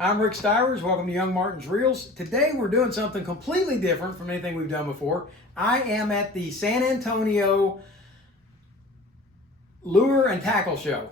I'm Rick Stivers. Welcome to Young Martin's Reels. Today we're doing something completely different from anything we've done before. I am at the San Antonio Lure and Tackle Show.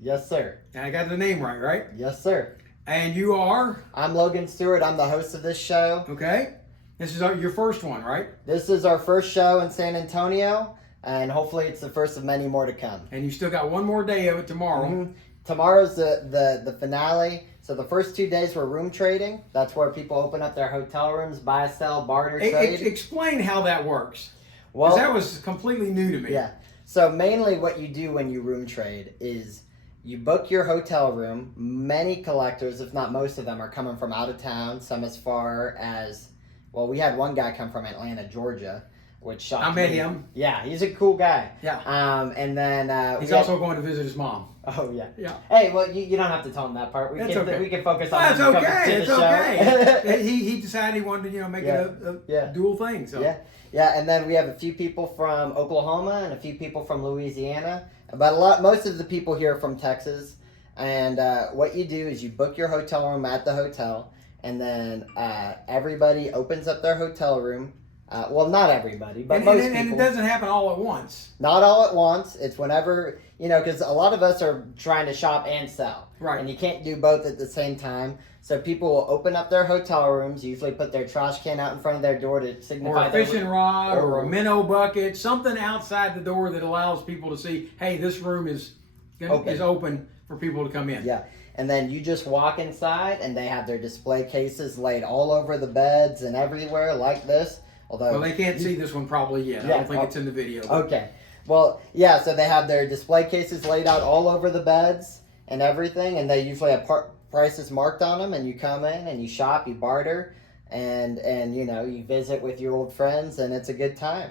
Yes, sir. And I got the name right? Yes, sir. And you are? I'm Logan Stewart. I'm the host of this show. Okay. This is your first one, right? This is our first show in San Antonio, and hopefully it's the first of many more to come. And you still got one more day of it tomorrow. Mm-hmm. Tomorrow's the finale. So the first 2 days we're room trading. That's where people open up their hotel rooms, buy, sell, barter, trade. Explain how that works. Well, that was completely new to me. Yeah. So mainly what you do when you room trade is you book your hotel room. Many collectors, if not most of them, are coming from out of town. Some as far as, well, we had one guy come from Atlanta, Georgia, which shocked me. I met him. Yeah, he's a cool guy. Yeah. And then he's also going to visit his mom. Oh yeah. Yeah. Hey, well, you don't have to tell him that part. We can focus on. That's okay. It's okay. he decided he wanted to make it a dual thing. So yeah. And then we have a few people from Oklahoma and a few people from Louisiana, but most of the people here are from Texas. And what you do is you book your hotel room at the hotel, and then everybody opens up their hotel room. Well, not everybody, but most people. And it doesn't happen all at once. Not all at once. It's whenever, because a lot of us are trying to shop and sell. Right. And you can't do both at the same time. So people will open up their hotel rooms, usually put their trash can out in front of their door to signify. Or a fishing rod, or a minnow bucket, something outside the door that allows people to see, hey, this room is open for people to come in. Yeah. And then you just walk inside, and they have their display cases laid all over the beds and everywhere like this. Well, they can't see this one probably yet. I don't think it's in the video. But. Okay. Well, yeah, so they have their display cases laid out all over the beds and everything, and they usually have prices marked on them, and you come in and you shop, you barter, and you visit with your old friends, and it's a good time.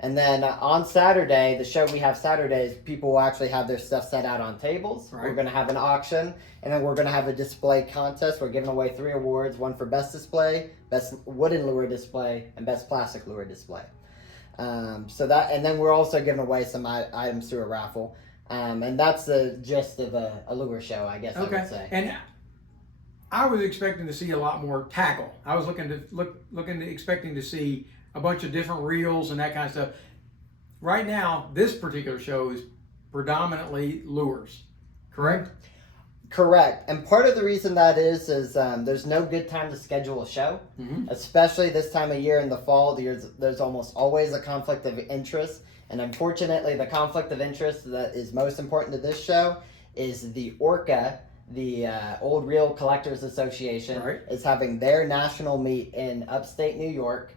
And then on Saturday, the show we have Saturdays, people will actually have their stuff set out on tables. Right. We're going to have an auction, and then we're going to have a display contest. We're giving away 3 awards, one for best display, best wooden lure display, and best plastic lure display. And then we're also giving away some items through a raffle. And that's the gist of a lure show, I guess I would say. And I was expecting to see a lot more tackle. I was expecting to see a bunch of different reels and that kind of stuff. Right now, this particular show is predominantly lures, correct? Correct. And part of the reason that is there's no good time to schedule a show, especially this time of year in the fall. There's almost always a conflict of interest. And unfortunately, the conflict of interest that is most important to this show is the ORCA, the Old Reel Collectors Association, is having their national meet in upstate New York.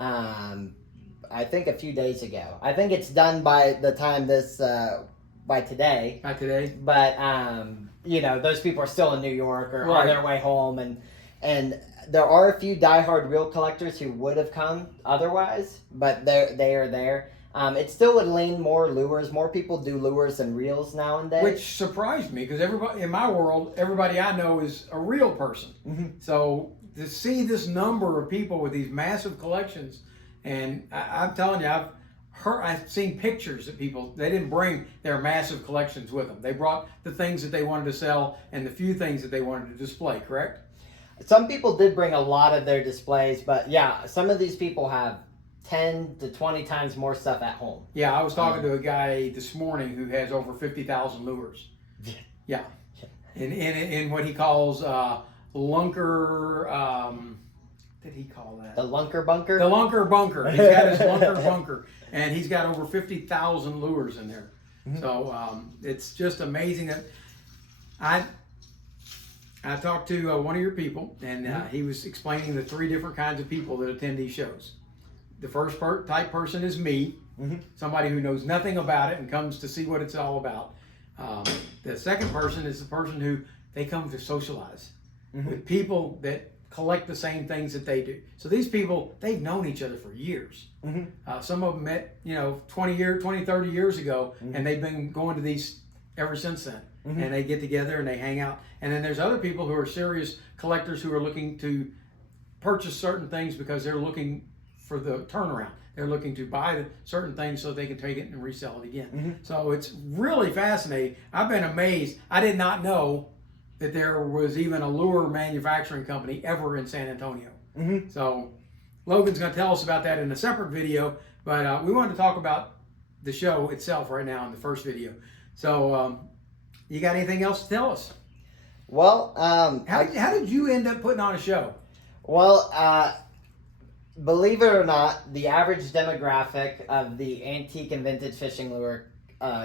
I think a few days ago. I think it's done by the time by today. By today. But, those people are still in New York or on their way home. And there are a few diehard reel collectors who would have come otherwise, but they are there. It still would lean more lures. More people do lures than reels nowadays. Which surprised me, because everybody in my world, everybody I know is a reel person. Mm-hmm. So to see this number of people with these massive collections, and I'm telling you, I've seen pictures of people. They didn't bring their massive collections with them. They brought the things that they wanted to sell and the few things that they wanted to display, correct? Some people did bring a lot of their displays, but yeah, some of these people have 10 to 20 times more stuff at home. Yeah, I was talking to a guy this morning who has over 50,000 lures. Yeah. In what he calls lunker, did he call that? The lunker bunker? The lunker bunker. He's got his lunker bunker, and he's got over 50,000 lures in there. Mm-hmm. So it's just amazing that I talked to one of your people, and he was explaining the 3 different kinds of people that attend these shows. The first type person is me, somebody who knows nothing about it and comes to see what it's all about. The second person is the person who they come to socialize with people that collect the same things that they do. So these people, they've known each other for years. Some of them met, 20, 30 years ago, and they've been going to these ever since then. And they get together and they hang out. And then there's other people who are serious collectors who are looking to purchase certain things because they're looking for the turnaround. They're looking to buy certain things so they can take it and resell it again. So it's really fascinating. I've been amazed. I did not know that there was even a lure manufacturing company ever in San Antonio. Mm-hmm. So Logan's going to tell us about that in a separate video, but we wanted to talk about the show itself right now in the first video. So you got anything else to tell us? Well, how did you end up putting on a show? Well, believe it or not, the average demographic of the antique and vintage fishing lure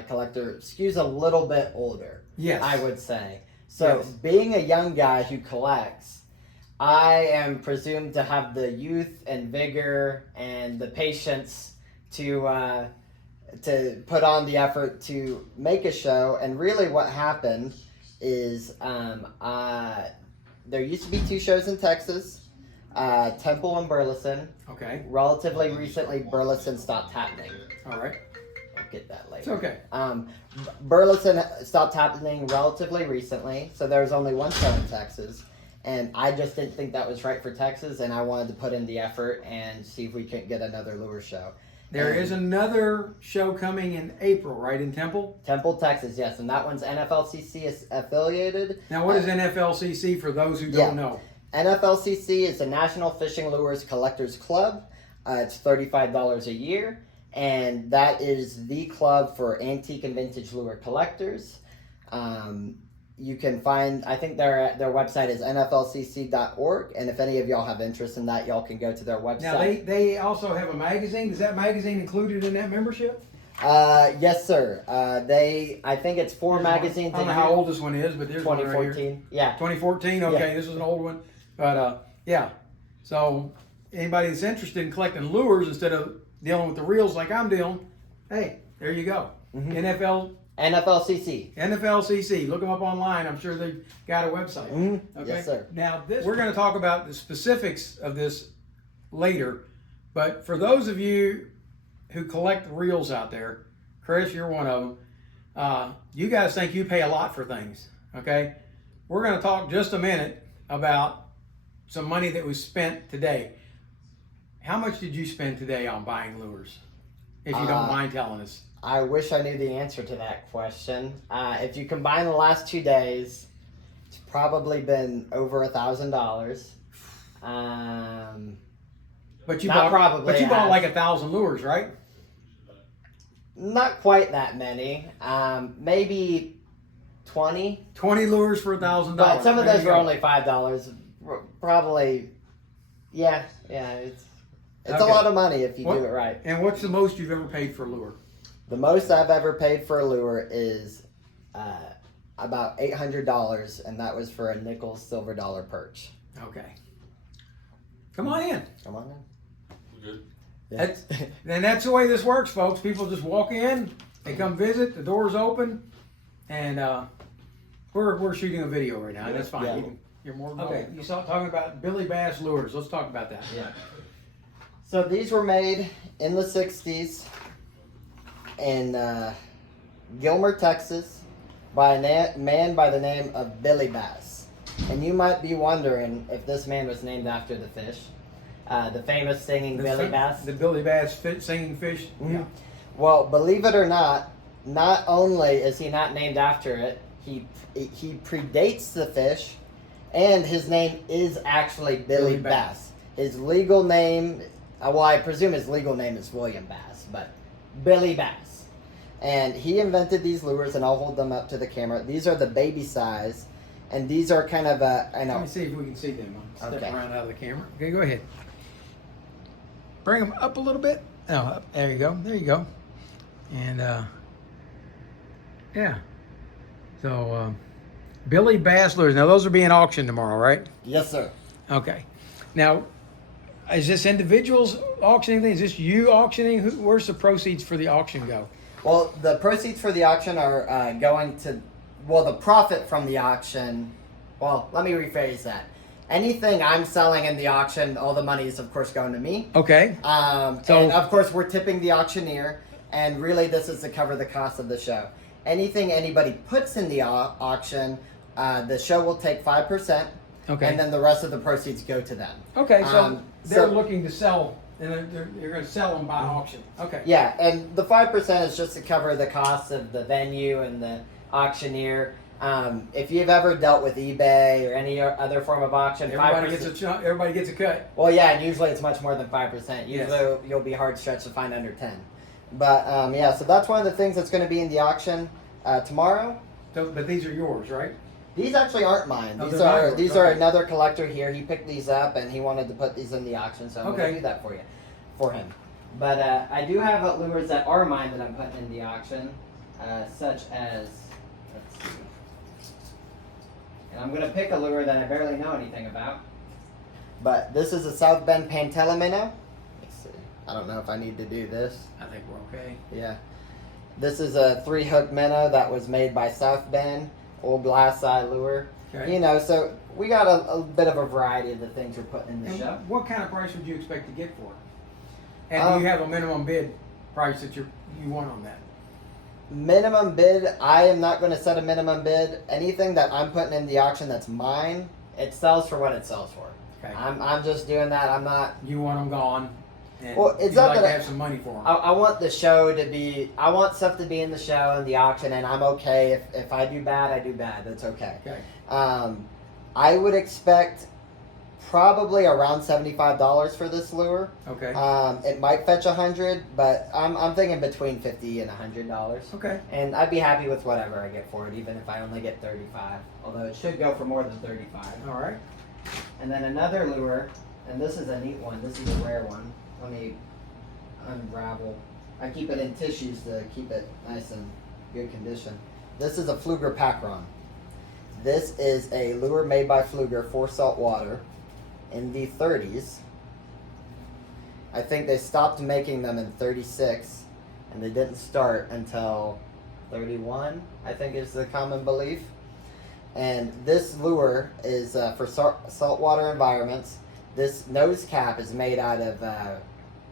collector skews a little bit older. Yes. I would say. So, Yes. being a young guy who collects, I am presumed to have the youth and vigor and the patience to put on the effort to make a show. And really, what happened is there used to be 2 shows in Texas. Temple and Burleson. Okay. Relatively recently, Burleson stopped happening. All right. I'll get that later. It's okay. Burleson stopped happening relatively recently, so there was only 1 show in Texas. And I just didn't think that was right for Texas, and I wanted to put in the effort and see if we could get another lure show. There is another show coming in April, right, in Temple? Temple, Texas, yes, and that one's NFLCC is affiliated. Now, what is NFLCC for those who don't know? NFLCC is the National Fishing Lures Collectors Club. It's $35 a year, and that is the club for antique and vintage lure collectors. You can find, I think their website is nflcc.org, and if any of y'all have interest in that, y'all can go to their website. Now, they also have a magazine. Is that magazine included in that membership? Yes, sir. I think it's 4 magazines. I don't know how old this one is, but there's one right here. 2014. Yeah. 2014. Okay, Yeah. This is an old one, but yeah. So anybody that's interested in collecting lures instead of dealing with the reels like I'm doing, hey, there you go. Mm-hmm. NFLCC. NFLCC. Look them up online. I'm sure they've got a website. Mm-hmm. Okay. Yes, sir. Now we're going to talk about the specifics of this later, but for those of you who collect reels out there, Chris, you're one of them. You guys think you pay a lot for things, okay? We're going to talk just a minute about some money that was spent today. How much did you spend today on buying lures, if you don't mind telling us? I wish I knew the answer to that question. If you combine the last 2 days, it's probably been over $1,000. But you not bought, probably, but you bought like 1,000 lures, right? Not quite that many. Maybe 20. 20 lures for $1,000. But some of There those you were go. only $5. Probably, yeah. It's a Okay. lot of money if you do it right. And what's the most you've ever paid for a lure? The most I've ever paid for a lure is about $800, and that was for a nickel silver dollar perch. Okay. Come on in. Come on in. Good. Yeah. And that's the way this works, folks. People just walk in, they come visit, the door's open, and we're shooting a video right now. And that's fine. Yeah. You're more than welcome. You saw talking about Billy Bass lures. Let's talk about that. Yeah. So these were made in the 60s in Gilmer, Texas, by a man by the name of Billy Bass. And you might be wondering if this man was named after the fish, the famous singing Billy Bass. The Billy Bass singing fish. Mm-hmm. Yeah. Well, believe it or not only is he not named after it, he predates the fish, and his name is actually Billy Bass. His legal name, well, I presume his legal name is William Bass, but Billy Bass. And he invented these lures, and I'll hold them up to the camera. These are the baby size, and these are kind of I know. Let me see if we can see them. I'll step Okay. around out of the camera. Okay, go ahead. Bring them up a little bit. Oh, up. There you go. There you go. And yeah. So Billy Bass lures. Now those are being auctioned tomorrow, right? Yes, sir. Okay. Now, is this individuals auctioning things? Is this you auctioning? Where's the proceeds for the auction go? Well, the proceeds for the auction are going to, the profit from the auction, let me rephrase that. Anything I'm selling in the auction, all the money is, of course, going to me. Okay. And, of course, we're tipping the auctioneer, and really this is to cover the cost of the show. Anything anybody puts in the auction, the show will take 5%, Okay. and then the rest of the proceeds go to them. Okay, so they're so- looking to sell, and they're going to sell them by auction. Okay. Yeah, and the 5% is just to cover the costs of the venue and the auctioneer. If you've ever dealt with eBay or any other form of auction, everybody gets a cut. Well, yeah, and usually it's much more than 5%. Usually Yes. you'll be hard stretched to find under 10. But yeah, so that's one of the things that's going to be in the auction tomorrow. So, but these are yours, right? These actually aren't mine. Oh, These they're not are yours. these are Okay. another collector here. He picked these up and he wanted to put these in the auction, so I'm going Okay. to do that for him. But I do have lures that are mine that I'm putting in the auction, such as, let's see. And I'm going to pick a lure that I barely know anything about. But this is a South Bend Pantella minnow. Let's see. I don't know if I need to do this. I think we're okay. Yeah. This is a 3-hook minnow that was made by South Bend, old glass eye lure. Okay. You know, so we got a bit of a variety of the things we're putting in the And show. what kind of price would you expect to get for it? And do you have a minimum bid price that you want on that? Minimum bid, I am not going to set a minimum bid. Anything that I'm putting in the auction that's mine, it sells for what it sells for. Okay. I'm just doing that. I'm not. You want them gone. And Well, it's you'd not like that to have some money for them. I want the show to be. I want stuff to be in the show and the auction, and I'm okay if I do bad, I do bad. That's okay. Okay. I would expect probably around $75 for this lure. Okay. It might fetch $100, but I'm thinking between $50 and $100. Okay. And I'd be happy with whatever I get for it, even if I only get 35. Although it should go for more than 35. All right. And then another lure, and this is a neat one. This is a rare one. Let me unravel. I keep it in tissues to keep it nice and good condition. This is a Fluger Pacron. This is a lure made by Fluger for saltwater in the 30s. I think they stopped making them in 36, and they didn't start until 31, I think is the common belief. And this lure is for saltwater environments. This nose cap is made out of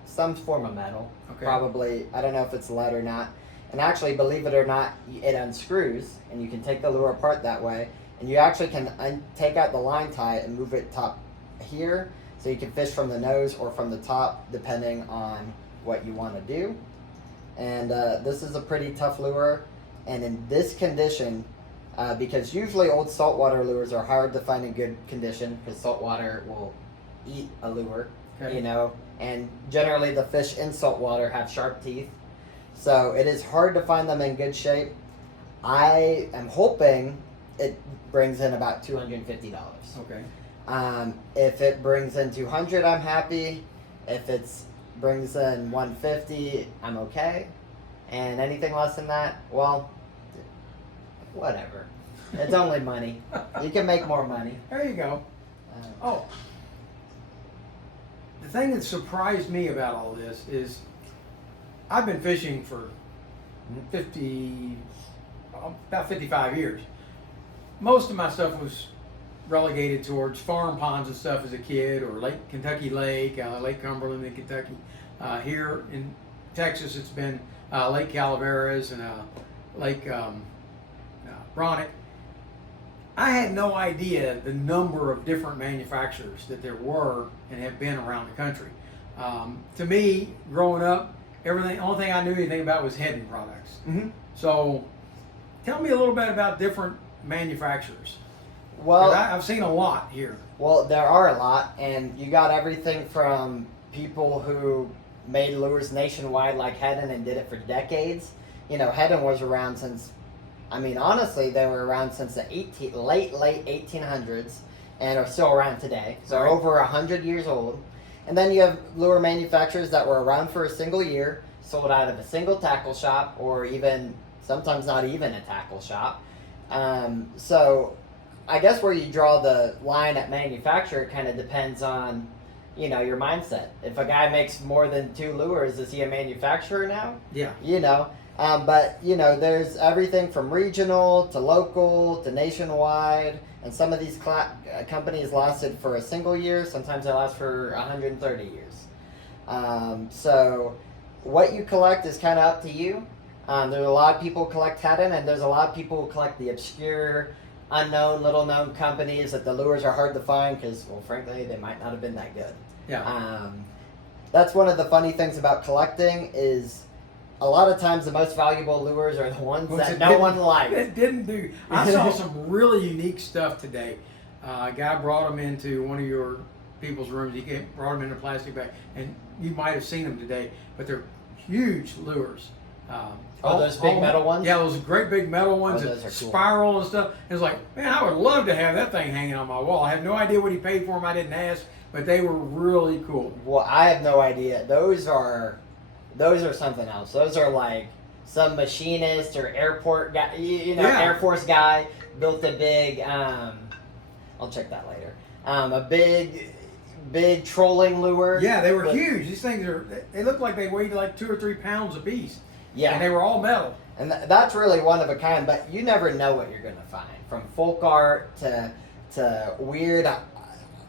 some form of metal. Okay. Probably, I don't know if it's lead or not. And actually, believe it or not, it unscrews, and you can take the lure apart that way. And you actually can take out the line tie and move it top here, so you can fish from the nose or from the top, depending on what you want to do. And this is a pretty tough lure. And in this condition, because usually old saltwater lures are hard to find in good condition, because saltwater will eat a lure, Okay. you know, and generally the fish in saltwater have sharp teeth. So it is hard to find them in good shape. I am hoping it brings in about $250. Okay. If it brings in 200, I'm happy. If it brings in 150, I'm okay. And anything less than that, well, whatever. It's only money. You can make more money. There you go. Oh. The thing that surprised me about all this is I've been fishing for about 55 years. Most of my stuff was relegated towards farm ponds and stuff as a kid, or Kentucky Lake, Lake Cumberland in Kentucky. Here in Texas, it's been Lake Calaveras and Lake Bronick. I had no idea the number of different manufacturers that there were and have been around the country. To me, growing up, the only thing I knew anything about was Heddon products. Mm-hmm. So, tell me a little bit about different manufacturers. Well, I've seen a lot here. Well, there are a lot, and you got everything from people who made lures nationwide like Heddon and did it for decades. You know, Heddon was around since, I mean, honestly, they were around since the late 1800s and are still around today. So Right. over 100 years old. And then you have lure manufacturers that were around for a single year, sold out of a single tackle shop, or even sometimes not even a tackle shop. So I guess where you draw the line at manufacturer kind of depends on, you know, your mindset. If a guy makes more than 2 lures, is he a manufacturer now? Yeah. You know, but you know, there's everything from regional to local to nationwide, and some of these companies lasted for a single year. Sometimes they last for 130 years. So what you collect is kind of up to you. There's a lot of people who collect Heddon, and there's a lot of people who collect the obscure, unknown, little-known companies that the lures are hard to find because, well, frankly, they might not have been that good. Yeah. That's one of the funny things about collecting is a lot of times the most valuable lures are the ones that no one likes. It didn't do. I saw some really unique stuff today. A guy brought them into one of your people's rooms. He brought them in a plastic bag, and you might have seen them today, but they're huge lures. Those big metal ones? Yeah, those great big metal ones that those are cool. spiral and stuff. And it's like, man, I would love to have that thing hanging on my wall. I have no idea what he paid for them. I didn't ask, but they were really cool. Well, I have no idea. Those are something else. Those are like some machinist or airport guy, Air Force guy built a big. I'll check that later. A big trolling lure. Yeah, they were huge. These things they looked like they weighed like 2 or 3 pounds a piece. Yeah. And they were all metal. And that's really one of a kind, but you never know what you're going to find. From folk art to weird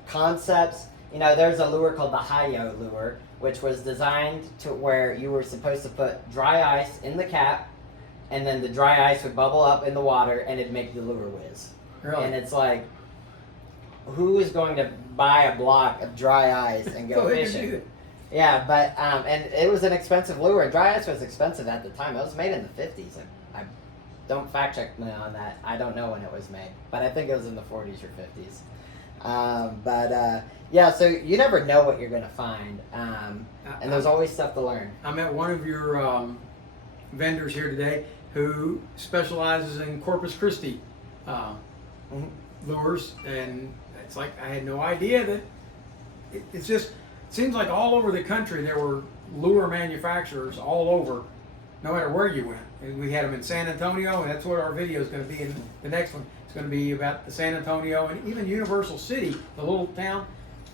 concepts. There's a lure called the Hi-Yo lure, which was designed to where you were supposed to put dry ice in the cap, and then the dry ice would bubble up in the water, and it'd make the lure whiz. Really? And it's like, who is going to buy a block of dry ice and go fishing? Yeah, but and it was an expensive lure. Dry ice was expensive at the time. It was made in the 50s. I don't fact check me on that. I don't know when it was made, but I think it was in the 40s or 50s. Yeah, so you never know what you're going to find, and there's always stuff to learn. I met one of your vendors here today who specializes in Corpus Christi lures, and it's like I had no idea that it's just. It seems like all over the country there were lure manufacturers all over, no matter where you went. And we had them in San Antonio, and that's what our video is going to be in the next one. It's going to be about the San Antonio and even Universal City, the little town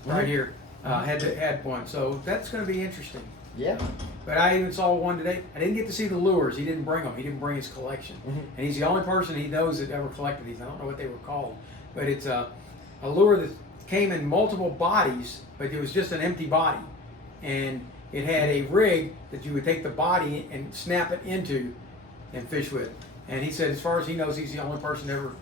right here, had one. So that's going to be interesting. Yeah. But I even saw one today. I didn't get to see the lures. He didn't bring them. He didn't bring his collection. And he's the only person he knows that ever collected these. I don't know what they were called. But it's a lure that came in multiple bodies, but it was just an empty body. And it had a rig that you would take the body and snap it into and fish with. And he said, as far as he knows, he's the only person ever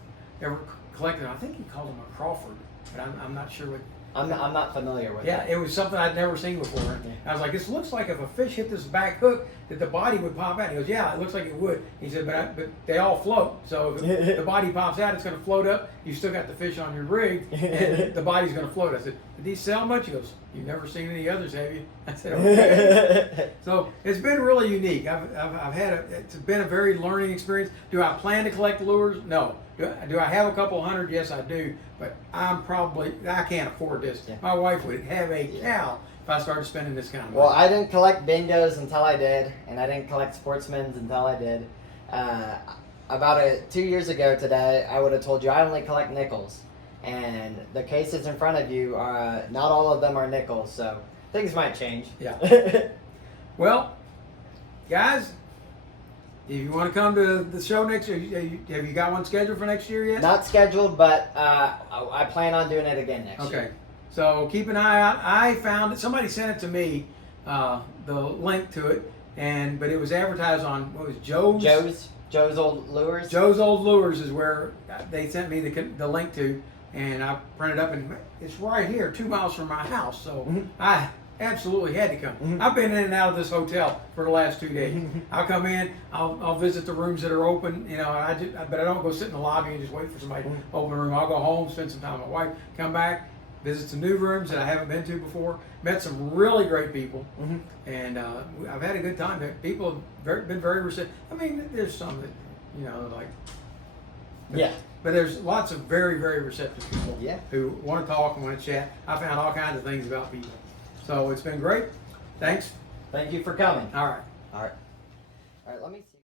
collected them. I think he called him a Crawford, but I'm not sure what. I'm not familiar with it. Yeah, it was something I'd never seen before. I was like, this looks like if a fish hit this back hook that the body would pop out. He goes, yeah, it looks like it would. He said, but they all float. So if the body pops out, it's going to float up. You still got the fish on your rig, and the body's going to float. I said, did these sell much? He goes, you've never seen any others, have you? I said, okay. So it's been really unique. It's been a very learning experience. Do I plan to collect lures? No. Do I have a couple hundred? Yes, I do. But I can't afford this. Yeah. My wife would have a cow if I started spending this kind of money. Well, I didn't collect bingos until I did, and I didn't collect sportsmen's until I did. About 2 years ago today, I would have told you I only collect nickels. And the cases in front of you are not all of them are nickels, so things might change. Yeah. Well, guys, if you want to come to the show next year, have you got one scheduled for next year yet? Not scheduled, but I plan on doing it again next year. Okay. So keep an eye out. I found it. Somebody sent it to me, the link to it, but it was advertised on what was Joe's Old Lures. Joe's Old Lures is where they sent me the link to, and I printed up, and it's right here, 2 miles from my house. So I absolutely had to come. I've been in and out of this hotel for the last 2 days. I'll come in, I'll visit the rooms that are open, but I don't go sit in the lobby and just wait for somebody to open a room. I'll go home, spend some time with my wife, come back, visit some new rooms that I haven't been to before, met some really great people, and I've had a good time. People have been very receptive. I mean, there's some that, but there's lots of very, very receptive people who want to talk and want to chat. I found all kinds of things about people. So it's been great. Thanks. Thank you for coming. All right. All right. Let me see.